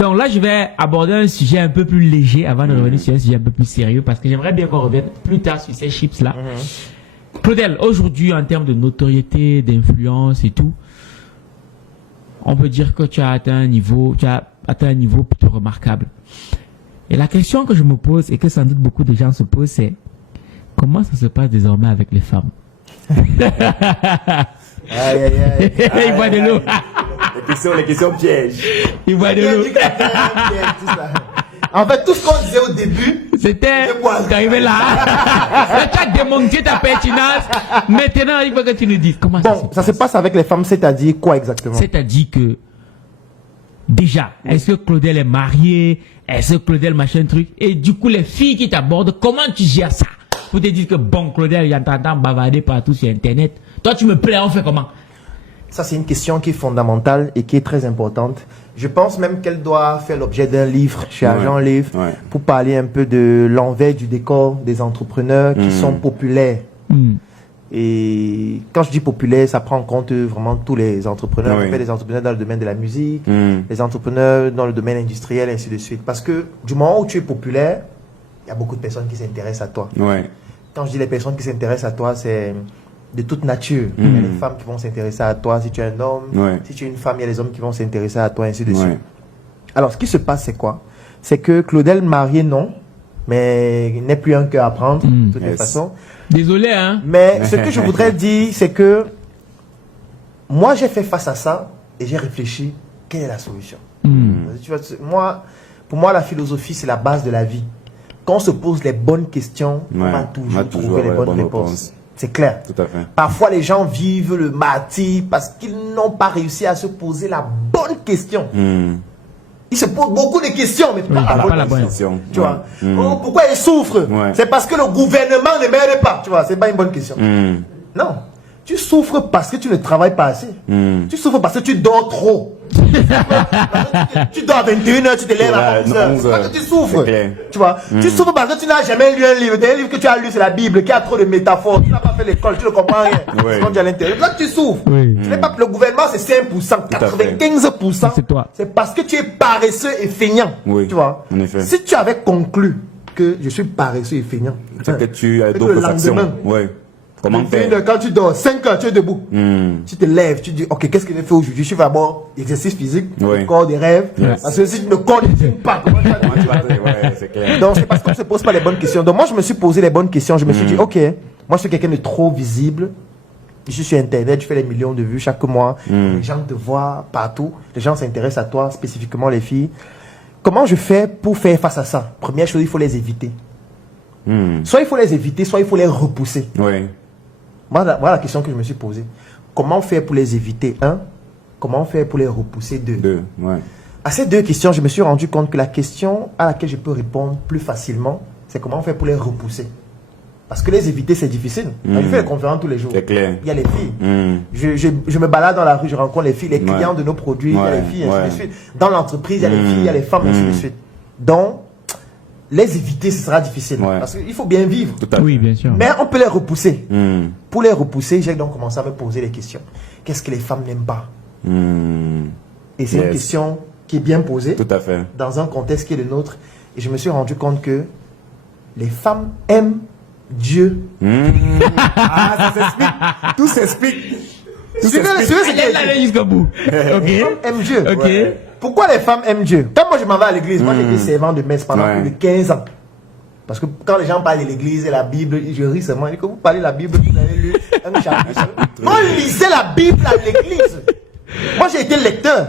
Donc là, je vais aborder un sujet un peu plus léger avant de revenir sur un sujet un peu plus sérieux parce que j'aimerais bien qu'on revienne plus tard sur ces chips-là. Claudel, aujourd'hui, en termes de notoriété, d'influence et tout, on peut dire que tu as atteint un niveau plutôt remarquable. Et la question que je me pose et que sans doute beaucoup de gens se posent, c'est comment ça se passe désormais avec les femmes? Aïe, aïe, aïe. Il boit de l'eau. Les questions pièges. Il boit de l'eau. En fait, tout ce qu'on disait au début, c'était d'arriver là. Là, tu as démonté ta pertinence. Maintenant, il faut que tu nous dises comment ça se passe avec les femmes, c'est-à-dire quoi exactement? C'est-à-dire que, déjà, est-ce que Claudel est marié? Est-ce que Claudel machin truc? Et du coup, les filles qui t'abordent, comment tu gères ça? Pour te dire que bon, Claudel, il t'entend bavarder partout sur Internet. Toi, tu me plais, on fait comment? Ça, c'est une question qui est fondamentale et qui est très importante. Je pense même qu'elle doit faire l'objet d'un livre chez Agent Livre pour parler un peu de l'envers du décor des entrepreneurs qui sont populaires. Et quand je dis populaire, ça prend en compte vraiment tous les entrepreneurs. On fait des entrepreneurs dans le domaine de la musique, les entrepreneurs dans le domaine industriel, et ainsi de suite. Parce que du moment où tu es populaire, il y a beaucoup de personnes qui s'intéressent à toi. Quand je dis les personnes qui s'intéressent à toi, c'est de toute nature. Il y a les femmes qui vont s'intéresser à toi. Si tu es un homme, si tu es une femme, il y a les hommes qui vont s'intéresser à toi, ainsi de suite. Alors, ce qui se passe, c'est quoi? C'est que Claudel marié, non, mais il n'est plus un cœur à prendre, de toute façon. Désolé, hein. Mais ce que je voudrais dire, c'est que moi, j'ai fait face à ça et j'ai réfléchi, quelle est la solution? Tu vois, pour moi, la philosophie, c'est la base de la vie. Quand on se pose les bonnes questions, on va toujours trouver les bonnes réponses. C'est clair. Tout à fait. Parfois, les gens vivent le martyre parce qu'ils n'ont pas réussi à se poser la bonne question. Ils se posent beaucoup de questions, mais pas la bonne question. Tu vois. Pourquoi ils souffrent? C'est parce que le gouvernement ne m'aide pas. Tu vois, c'est pas une bonne question. Non. Tu souffres parce que tu ne travailles pas assez. Tu souffres parce que tu dors trop. Tu dors à 21h, tu te lèves à 11h. C'est parce que tu souffres. Tu vois. Tu souffres parce que tu n'as jamais lu un livre. Un livre que tu as lu, c'est la Bible, qui a trop de métaphores. Tu n'as pas fait l'école, tu ne comprends rien. C'est quand tu es à l'intérieur. Là, tu souffres. Ce n'est pas le gouvernement, c'est 5%, 95%. C'est toi. C'est parce que tu es paresseux et feignant. Tu vois. En effet. Si tu avais conclu que je suis paresseux et feignant, c'est que tu as d'autres actions. Comment faire? Quand tu dors 5 heures, tu es debout. Tu te lèves, tu dis, ok, qu'est-ce que j'ai fait aujourd'hui? Je vais d'abord exercice physique, le corps des rêves. Parce que si le corps ne tient pas, comment tu vas c'est clair. Donc c'est parce qu'on ne se pose pas les bonnes questions. Donc moi, je me suis posé les bonnes questions. Je me suis dit, ok, moi je suis quelqu'un de trop visible. Je suis sur Internet, je fais des millions de vues chaque mois. Les gens te voient partout. Les gens s'intéressent à toi, spécifiquement les filles. Comment je fais pour faire face à ça? Première chose, il faut les éviter. Soit il faut les éviter, soit il faut les repousser. Voilà la question que je me suis posée. Comment faire pour les éviter? Comment faire pour les repousser? Deux. À ces deux questions, je me suis rendu compte que la question à laquelle je peux répondre plus facilement, c'est comment faire pour les repousser. Parce que les éviter, c'est difficile. Je fais des conférences tous les jours. C'est clair. Il y a les filles. Je me balade dans la rue, je rencontre les filles, les clients de nos produits, il y a les filles, ainsi de suite. Dans l'entreprise, il y a les filles, il y a les femmes, ainsi de suite. Donc, les éviter, ce sera difficile. Parce qu'il faut bien vivre. Oui, bien sûr. Mais on peut les repousser. Pour les repousser, j'ai donc commencé à me poser les questions. Qu'est-ce que les femmes n'aiment pas? Et c'est une question qui est bien posée. Tout à fait. Dans un contexte qui est le nôtre. Et je me suis rendu compte que les femmes aiment Dieu. Ça s'explique. Tout s'explique. Suivez jusqu'au bout. Les femmes aiment Dieu. Pourquoi les femmes aiment Dieu? Quand moi je m'en vais à l'église, moi j'ai été servant de messe pendant plus de 15 ans. Parce que quand les gens parlent de l'église et la Bible, je ris seulement. Je dis que vous parlez de la Bible, vous avez lu un chapitre. On lisait la Bible à l'église. Moi j'ai été lecteur.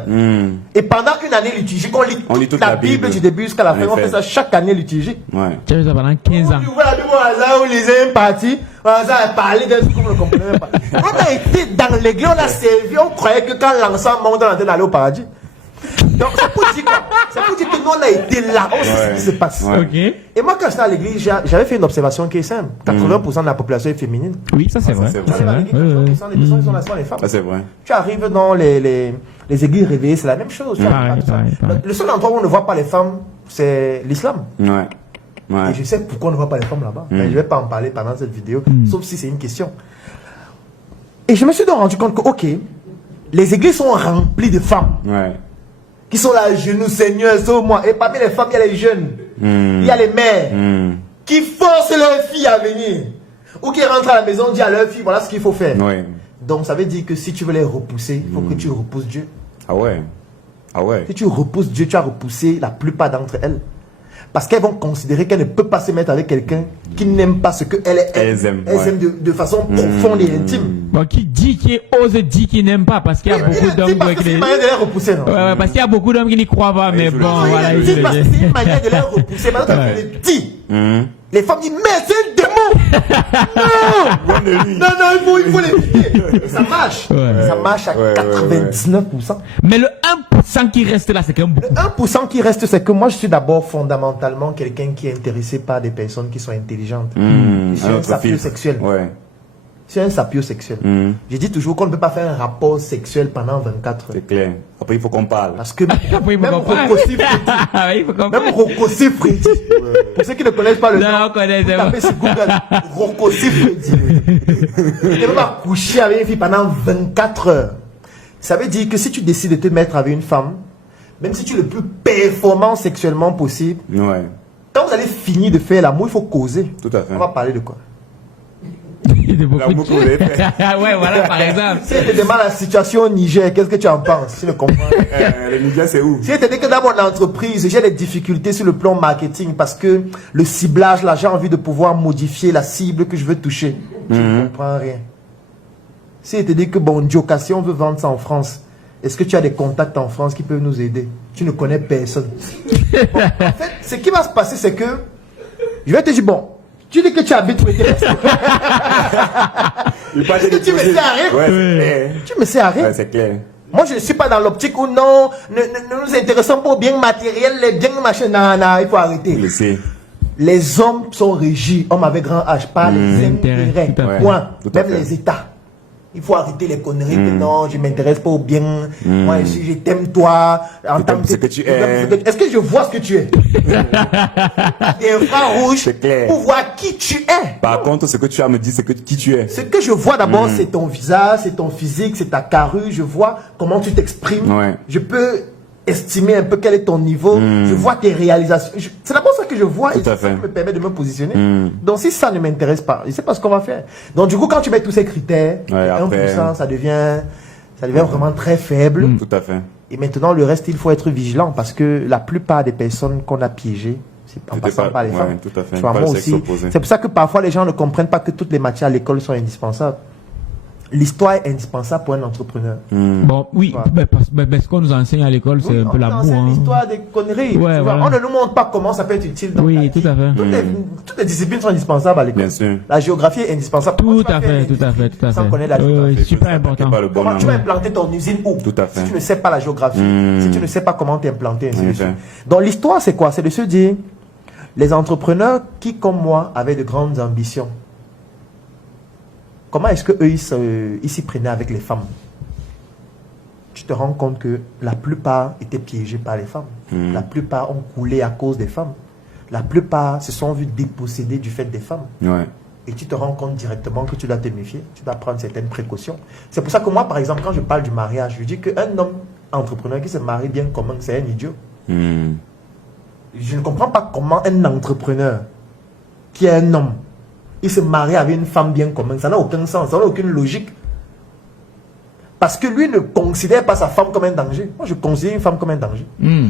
Et pendant une année liturgique, on lit toute la Bible du début jusqu'à la fin. On fait ça chaque année liturgique. Tu as fait ça pendant 15 ans. Vous ouvrez la Bible au hasard, vous lisez une partie, au hasard, elle parlait d'un truc qu'on ne comprenait pas. On a été dans l'église, on a servi, on croyait que quand l'ensemble monte, on allait aller au paradis. Donc c'est pour dire quoi? C'est pour dire que nous on a été là, on sait ce qui se passe. Et moi quand j'étais à l'église, j'avais fait une observation qui est simple. 80% de la population est féminine. Oui, ça c'est vrai. C'est vrai. 80% des personnes sont les femmes. C'est vrai. Tu arrives dans les églises réveillées, c'est la même chose. Le seul endroit où on ne voit pas les femmes, c'est l'islam. Et je sais pourquoi on ne voit pas les femmes là-bas. Mais je ne vais pas en parler pendant cette vidéo, sauf si c'est une question. Et je me suis donc rendu compte que, ok, les églises sont remplies de femmes. qui sont là à genoux, Seigneur, sauve-moi. Et parmi les femmes, il y a les jeunes, il y a les mères qui forcent leurs filles à venir. Ou qui rentrent à la maison, disent à leurs filles, voilà ce qu'il faut faire. Oui. Donc ça veut dire que si tu veux les repousser, il faut que tu repousses Dieu. Ah ouais. Ah ouais. Si tu repousses Dieu, tu as repoussé la plupart d'entre elles. Parce qu'elles vont considérer qu'elles ne peuvent pas se mettre avec quelqu'un qui n'aime pas ce qu'elles aiment. Elles aiment de façon profonde et intime. Bon, qui ose dire qu'il n'aime pas parce qu'il y a beaucoup d'hommes qui... C'est une manière de les repousser, non? Ouais, parce qu'il y a beaucoup d'hommes qui n'y croient pas, mais bon, voilà. C'est une manière de les repousser. Maintenant, tu les dis. Les femmes disent, mais c'est un démon! Non, il faut l'éviter. Ça marche. Ça marche à 99%. Mais le 1% qui reste là, c'est quand même beaucoup. Le 1% qui reste, c'est que moi, je suis d'abord fondamentalement quelqu'un qui est intéressé par des personnes qui sont intelligentes. Je suis un sapiosexuel. Je suis un sapiosexuel. Je dis toujours qu'on ne peut pas faire un rapport sexuel pendant 24 heures. C'est clair. Après, il faut qu'on parle. Parce que même Rocco Siffredi, pour ceux qui ne connaissent pas le nom, vous tapez sur Google Rocco Siffredi. Tu ne peux pas coucher avec une fille pendant 24 heures. Ça veut dire que si tu décides de te mettre avec une femme, même si tu es le plus performant sexuellement possible, quand vous allez finir de faire l'amour, il faut causer. Tout à fait. On va parler de quoi? L'amour qu'on les fait. Ouais, voilà, par exemple. Si je te demande la situation au Niger, qu'est-ce que tu en penses? Tu ne comprends pas. Le Niger, c'est où? Si je te dis que dans mon entreprise, j'ai des difficultés sur le plan marketing parce que le ciblage, là, j'ai envie de pouvoir modifier la cible que je veux toucher. Tu ne comprends rien. Si je te dis que, bon, Joka, si on veut vendre ça en France, est-ce que tu as des contacts en France qui peuvent nous aider? Tu ne connais personne. Bon, en fait, ce qui va se passer, c'est que je vais te dire, bon, tu dis que tu habites où tu me sais à rien. Tu me sais à rien. C'est clair. Moi, je ne suis pas dans l'optique où non, ne nous intéressons pas aux biens matériels, les biens machin. Non, il faut arrêter. Les hommes sont régis, hommes avec grand H, par les intérêts. Point. Même les États. Il faut arrêter les conneries que non, je ne m'intéresse pas au bien. Moi, je t'aime toi. En tant que tu es. Est-ce que je vois ce que tu es? Des infrarouges pour voir qui tu es. Par contre, ce que tu as me dit, c'est qui tu es. Ce que je vois d'abord, c'est ton visage, c'est ton physique, c'est ta carrure. Je vois comment tu t'exprimes. Je peux estimer un peu quel est ton niveau. Je vois tes réalisations. C'est d'abord ça que je vois et ça me permet de me positionner. Donc si ça ne m'intéresse pas, je ne sais pas ce qu'on va faire. Donc du coup, quand tu mets tous ces critères, 1%, ça devient vraiment très faible. Tout à fait. Et maintenant, le reste, il faut être vigilant parce que la plupart des personnes qu'on a piégées, c'est en passant par les femmes. Tout à fait. Tu vois, moi aussi. C'est pour ça que parfois les gens ne comprennent pas que toutes les matières à l'école sont indispensables. L'histoire est indispensable pour un entrepreneur. Bon, oui, mais ce qu'on nous enseigne à l'école, c'est un peu la boue. C'est l'histoire des conneries. On ne nous montre pas comment ça peut être utile. Dans oui, tout à fait. Toutes les disciplines sont indispensables à l'école. La géographie est indispensable. Tout à fait. Sans connaître la géographie. Oui, super important. Comment tu vas implanter ton usine où? Tout à fait. Si tu ne sais pas la géographie, si tu ne sais pas comment t'implanter, ainsi de suite. Donc l'histoire, c'est quoi? C'est de se dire, les entrepreneurs qui, comme moi, avaient de grandes ambitions, comment est-ce qu'eux, ils s'y prenaient avec les femmes? Tu te rends compte que la plupart étaient piégés par les femmes. La plupart ont coulé à cause des femmes. La plupart se sont vus dépossédés du fait des femmes. Et tu te rends compte directement que tu dois te méfier. Tu dois prendre certaines précautions. C'est pour ça que moi, par exemple, quand je parle du mariage, je dis qu'un homme entrepreneur qui se marie bien commun, c'est un idiot. Je ne comprends pas comment un entrepreneur qui est un homme, il se marie avec une femme bien commune. Ça n'a aucun sens, ça n'a aucune logique. Parce que lui ne considère pas sa femme comme un danger. Moi, je considère une femme comme un danger.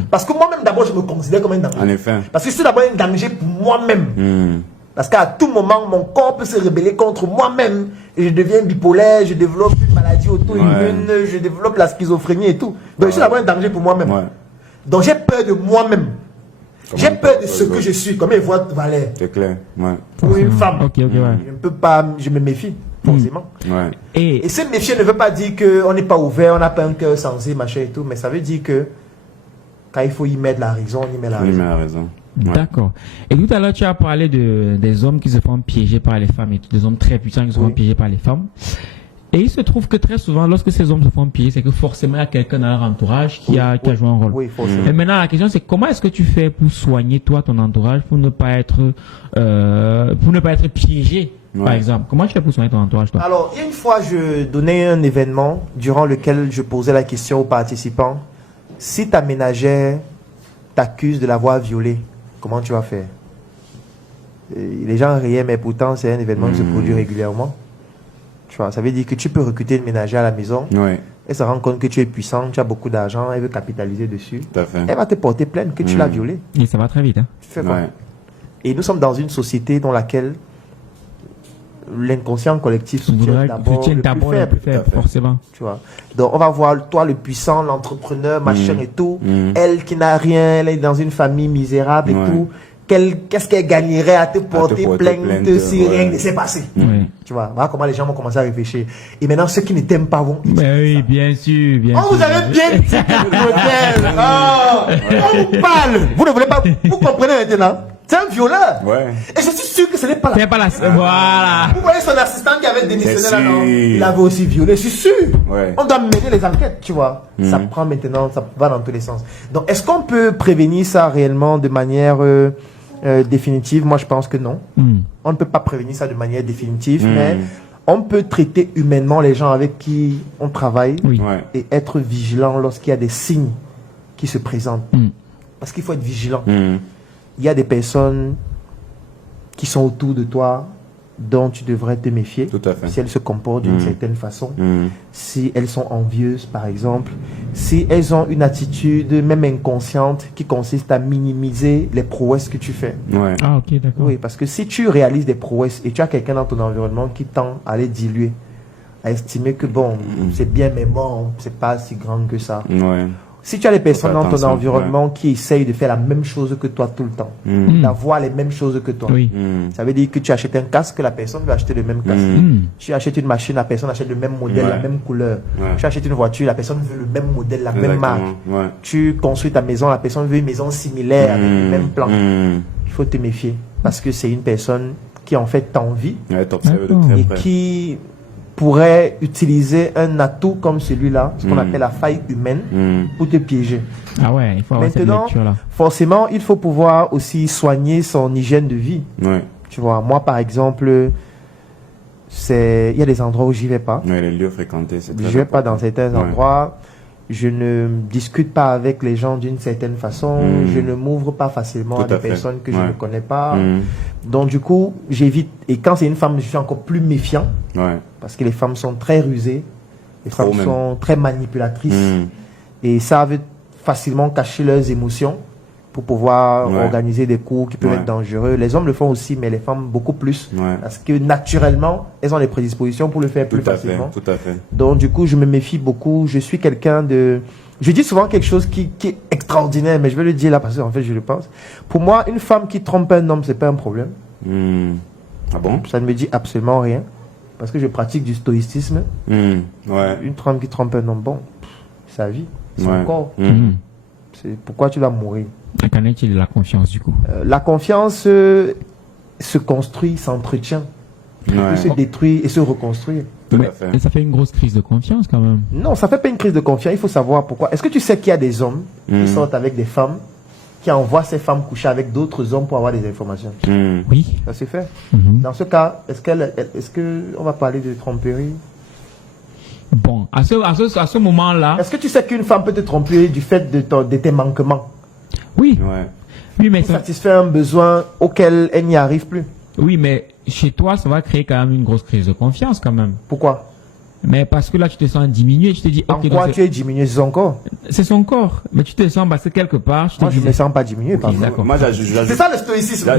Parce que moi-même, d'abord, je me considère comme un danger. En effet. Parce que je suis d'abord un danger pour moi-même. Parce qu'à tout moment, mon corps peut se rebeller contre moi-même. Et je deviens bipolaire, je développe une maladie auto-immune, je développe la schizophrénie et tout. Donc, je suis d'abord un danger pour moi-même. Donc, j'ai peur de moi-même. J'ai peur de ce que je suis, comme une voix de Valère. C'est clair, Pour une femme. Je ne peux pas, je me méfie, forcément. Et se méfier ne veut pas dire qu'on n'est pas ouvert, on n'a pas un cœur sensé, machin et tout, mais ça veut dire que quand il faut y mettre la raison, on y met la raison. D'accord. Et tout à l'heure, tu as parlé des hommes qui se font piéger par les femmes et tout, des hommes très puissants qui se font piéger par les femmes. Et il se trouve que très souvent, lorsque ces hommes se font piéger, c'est que forcément, il y a quelqu'un dans leur entourage qui a joué un rôle. Et maintenant, la question, c'est comment est-ce que tu fais pour soigner, toi, ton entourage, pour ne pas être piégé, par exemple? Comment tu fais pour soigner ton entourage, toi? Alors, une fois, je donnais un événement durant lequel je posais la question aux participants. Si ta ménagère t'accuse de l'avoir violée, comment tu vas faire? Les gens riaient, mais pourtant, c'est un événement qui se produit régulièrement. Tu vois, ça veut dire que tu peux recruter une ménagère à la maison. Ouais. Elle se rend compte que tu es puissant, tu as beaucoup d'argent, elle veut capitaliser dessus. Tout à fait. Elle va te porter plainte que tu l'as violée. Et ça va très vite. Hein. Tu fais quoi? Ouais. Et nous sommes dans une société dans laquelle l'inconscient collectif soutient d'abord le plus faible. Forcément. Tu vois. Donc on va voir toi le puissant, l'entrepreneur, machin et tout. Elle qui n'a rien, elle est dans une famille misérable et tout. Qu'est-ce qu'elle gagnerait à te porter plainte si rien ne s'est passé? Tu vois, voilà comment les gens vont commencer à réfléchir. Et maintenant, ceux qui ne t'aiment pas vont... Oui, bien sûr, bien sûr. Vous avez bien dit le modèle. On vous parle. Vous ne voulez pas... Vous comprenez maintenant? C'est un violeur. Ouais. Et je suis sûr que ce n'est pas la... C'est pas la... Voilà. Vous voyez son assistant qui avait démissionné là, non? Il avait aussi violé, je suis sûr. Ouais. On doit mener les enquêtes, tu vois. Ça prend maintenant, ça va dans tous les sens. Donc, est-ce qu'on peut prévenir ça réellement de manière... définitive? Moi je pense que non. On ne peut pas prévenir ça de manière définitive, mais on peut traiter humainement les gens avec qui on travaille et être vigilant lorsqu'il y a des signes qui se présentent. Parce qu'il faut être vigilant. Il y a des personnes qui sont autour de toi dont tu devrais te méfier. Tout à fait. Si elles se comportent d'une certaine façon, si elles sont envieuses par exemple, si elles ont une attitude même inconsciente qui consiste à minimiser les prouesses que tu fais. Ouais. Ah ok, d'accord. Oui, parce que si tu réalises des prouesses et tu as quelqu'un dans ton environnement qui tend à les diluer, à estimer que bon, c'est bien mais bon, c'est pas si grand que ça. Ouais. Si tu as des personnes dans ton environnement qui essayent de faire la même chose que toi tout le temps, d'avoir les mêmes choses que toi, ça veut dire que tu achètes un casque, la personne veut acheter le même casque. Tu achètes une machine, la personne achète le même modèle, la même couleur. Tu achètes une voiture, la personne veut le même modèle, la même marque. Tu construis ta maison, la personne veut une maison similaire avec le même plan. Il faut te méfier parce que c'est une personne qui en fait t'envie et qui pourrait utiliser un atout comme celui-là, ce qu'on appelle la faille humaine, pour te piéger. Ah ouais, il faut avoir cette lecture-là. Forcément, il faut pouvoir aussi soigner son hygiène de vie. Tu vois, moi par exemple, il y a des endroits où j'y vais pas. Les lieux fréquentés, c'est très Je vais pas dans certains endroits. Je ne discute pas avec les gens d'une certaine façon. Je ne m'ouvre pas facilement à des personnes que je ne connais pas. Donc du coup, j'évite. Et quand c'est une femme, je suis encore plus méfiant. Parce que les femmes sont très rusées. Les femmes sont très manipulatrices. Et savent facilement cacher leurs émotions pour pouvoir organiser des coups qui peuvent être dangereux. Les hommes le font aussi, mais les femmes beaucoup plus. Parce que naturellement, elles ont les prédispositions pour le faire plus facilement. Tout à fait. Donc du coup, je me méfie beaucoup. Je suis quelqu'un de... Je dis souvent quelque chose qui est extraordinaire, mais je vais le dire là parce qu'en fait, je le pense. Pour moi, une femme qui trompe un homme, c'est pas un problème. Ah bon? Ça ne me dit absolument rien. Parce que je pratique du stoïcisme. Une femme qui trompe un homme, bon, sa vie, son corps. C'est pourquoi tu vas mourir. Qu'en est-il de la confiance du coup? La confiance se construit, s'entretient. Elle peut se détruire et se reconstruire. Mais ça fait une grosse crise de confiance quand même. Non, ça fait pas une crise de confiance. Il faut savoir pourquoi. Est-ce que tu sais qu'il y a des hommes qui sortent avec des femmes, qui envoient ces femmes coucher avec d'autres hommes pour avoir des informations? Oui. Ça se fait. Dans ce cas, est-ce que on va parler de tromperie? Bon, à ce moment-là... Est-ce que tu sais qu'une femme peut te tromper du fait de tes manquements? Oui. Oui, mais pour satisfaire un besoin auquel elle n'y arrive plus. Oui, mais chez toi, ça va créer quand même une grosse crise de confiance quand même. Pourquoi? Mais parce que là, tu te sens diminué, tu te dis... En quoi tu es diminué? C'est son corps. C'est son corps. Mais tu te sens parce que quelque part... Moi, je ne me sens pas diminué. Moi, c'est ça le stoïcisme.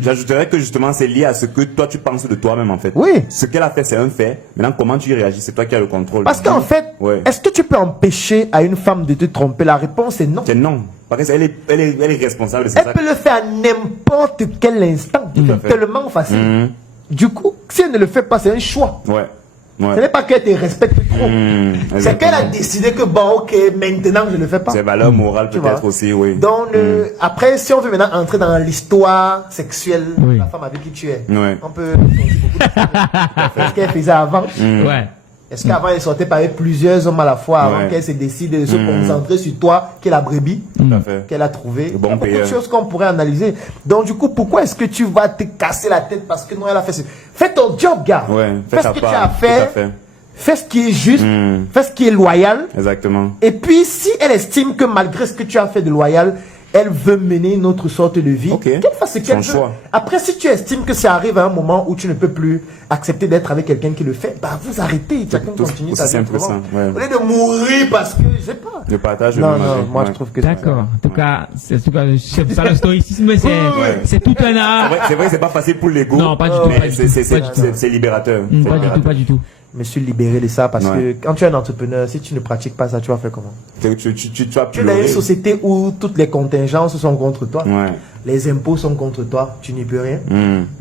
J'ajouterais que justement, c'est lié à ce que toi, tu penses de toi-même en fait. Oui. Ce qu'elle a fait, c'est un fait. Maintenant, comment tu y réagis, c'est toi qui as le contrôle. Parce qu'en fait, est-ce que tu peux empêcher à une femme de te tromper? La réponse est non. C'est non. Parce qu'elle est responsable. Elle peut le faire à n'importe quel instant. Tellement facile. Du coup, si elle ne le fait pas, c'est un choix. Ce n'est pas qu'elle te respecte trop. C'est qu'elle a décidé que bon, ok, maintenant je ne le fais pas. C'est valeur morale peut-être aussi, oui. Donc, après, si on veut maintenant entrer dans l'histoire sexuelle de la femme avec qui tu es, on peut beaucoup de choses. Ce qu'elle faisait avant. Est-ce qu'avant elle sortait pas avec plusieurs hommes à la fois avant qu'elle se décide de se concentrer sur toi, qui est la brebis qu'elle a trouvée? Il y a beaucoup de choses qu'on pourrait analyser. Donc du coup, pourquoi est-ce que tu vas te casser la tête parce que non, elle a fait ça? Fais ton job, gars. Fais ce que tu as à faire. fais ce qui est juste, fais ce qui est loyal. Exactement. Et puis, si elle estime que malgré ce que tu as fait de loyal, elle veut mener une autre sorte de vie, qu'elle fasse ce qu'elle veut. Choix. Après, si tu estimes que ça arrive à un moment où tu ne peux plus accepter d'être avec quelqu'un qui le fait, bah vous arrêtez, chacun continue sa vie. Au lieu de mourir parce que, je sais pas. Le partage. Non, moi je trouve que d'accord. En tout cas, c'est ça le stoïcisme, c'est tout un art. C'est vrai, c'est pas facile pour l'ego. Non, pas du tout. C'est libérateur. Pas du tout. Je me suis libéré de ça parce que quand tu es un entrepreneur, si tu ne pratiques pas ça, tu vas faire comment? Tu es dans une société où toutes les contingences sont contre toi. Les impôts sont contre toi, tu n'y peux rien.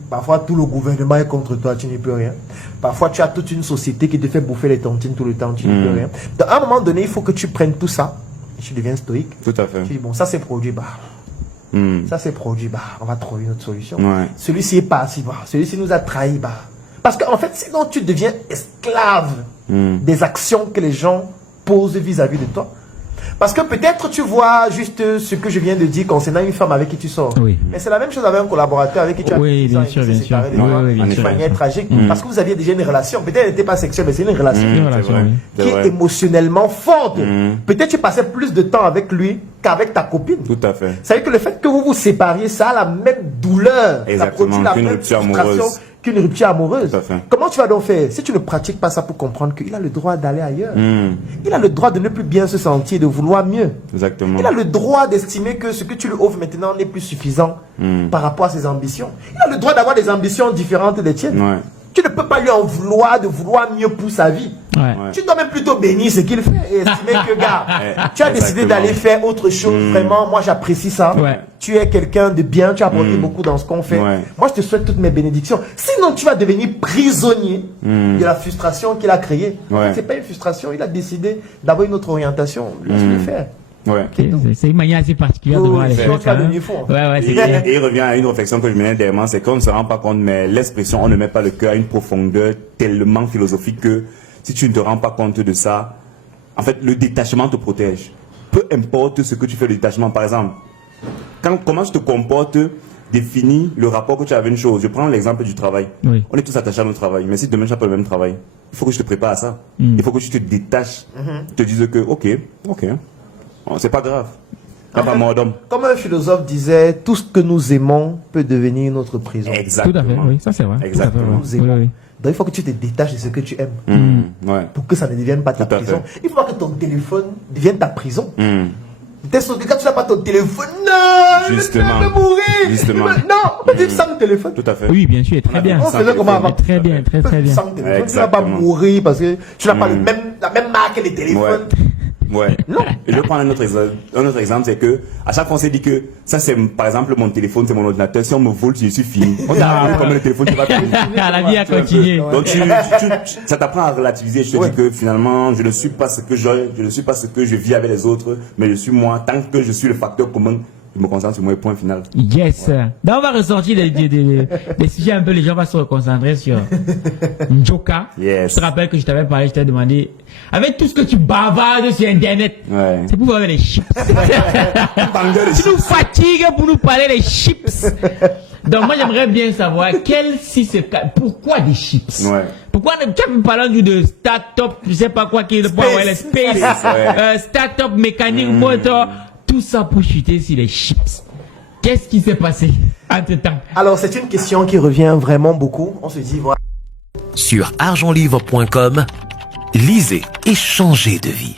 Parfois, tout le gouvernement est contre toi, tu n'y peux rien. Parfois, tu as toute une société qui te fait bouffer les tontines tout le temps, tu n'y peux rien. Donc, à un moment donné, il faut que tu prennes tout ça et tu deviens stoïque. Tout à fait. Tu dis, bon, ça c'est produit, ça c'est produit, on va trouver une autre solution. Celui-ci est parti, celui-ci nous a trahis, Parce qu'en fait, sinon tu deviens esclave des actions que les gens posent vis-à-vis de toi. Parce que peut-être tu vois juste ce que je viens de dire concernant une femme avec qui tu sors. Mais c'est la même chose avec un collaborateur avec qui tu as bien sûr. de manière tragique. Parce que vous aviez déjà une relation. Peut-être elle n'était pas sexuelle, mais c'est une relation qui est émotionnellement forte. Peut-être tu passais plus de temps avec lui qu'avec ta copine. Tout à fait. C'est-à-dire que le fait que vous vous sépariez, ça a la même douleur. Exactement, ça produit la même frustration qu'une rupture amoureuse. Comment tu vas donc faire si tu ne pratiques pas ça pour comprendre qu'il a le droit d'aller ailleurs? Il a le droit de ne plus bien se sentir, de vouloir mieux. Exactement. Il a le droit d'estimer que ce que tu lui offres maintenant n'est plus suffisant par rapport à ses ambitions. Il a le droit d'avoir des ambitions différentes des tiennes. Tu ne peux pas lui en vouloir de vouloir mieux pour sa vie. Tu dois même plutôt bénir ce qu'il fait et estimer que, gars, tu as décidé d'aller faire autre chose. Vraiment, moi, j'apprécie ça. Tu es quelqu'un de bien, tu as apporté beaucoup dans ce qu'on fait. Moi, je te souhaite toutes mes bénédictions. Sinon, tu vas devenir prisonnier de la frustration qu'il a créée. C'est pas une frustration, il a décidé d'avoir une autre orientation. Laisse-le faire. C'est une manière assez particulière de voir les choses. Et il revient à une réflexion que je menais dernièrement, c'est qu'on ne se rend pas compte, mais l'expression on ne met pas le cœur à une profondeur tellement philosophique que si tu ne te rends pas compte de ça, en fait le détachement te protège. Peu importe ce que tu fais, le détachement, par exemple, comment tu te comportes définit le rapport que tu as avec une chose. Je prends l'exemple du travail. On est tous attachés à notre travail, mais si demain tu n'as pas le même travail, il faut que je te prépare à ça. Il faut que tu te détaches, te dises que ok. C'est pas grave. Comme un philosophe disait, tout ce que nous aimons peut devenir notre prison. Exactement. Tout à fait, oui, ça c'est vrai. Exactement. Donc il faut que tu te détaches de ce que tu aimes. Pour que ça ne devienne pas ta prison. Il faut pas que ton téléphone devienne ta prison. Quand tu n'as pas ton téléphone, non, justement, je vais mourir. Justement. Non, on peut vivre sans téléphone. Tout à fait. Oui, bien sûr, très bien. On faisait comment avant? Très bien. Sans téléphone, tu ne vas pas mourir parce que tu n'as pas la même marque les téléphones. Non. Et je vais prendre un autre exemple, c'est que à chaque fois on s'est dit que ça c'est par exemple mon téléphone, c'est mon ordinateur. Si on me vole, je suis fini. On a comme le téléphone, tu vas finir. La vie a continué. Donc ça t'apprend à relativiser. Je te dis que finalement je ne suis pas ce que je ne suis pas ce que je vis avec les autres, mais je suis moi. Tant que je suis le facteur commun, je me concentre sur moi, point final. Yes. Donc on va ressortir des sujets un peu, les gens vont se reconcentrer sur Njoka. Yes. Je te rappelle que je t'avais parlé, je t'ai demandé, avec tout ce que tu bavardes sur Internet, c'est pour voir les chips. Tu nous fatigues pour nous parler des chips. Donc moi j'aimerais bien savoir pourquoi des chips? Pourquoi tu as parlé de start-up, je sais pas quoi, qui est le point, le space, start-up mécanique, moteur, tout ça pour chuter sur les chips. Qu'est-ce qui s'est passé entre-temps? Alors c'est une question qui revient vraiment beaucoup. On se dit voilà. Sur argentlivre.com, lisez et changez de vie.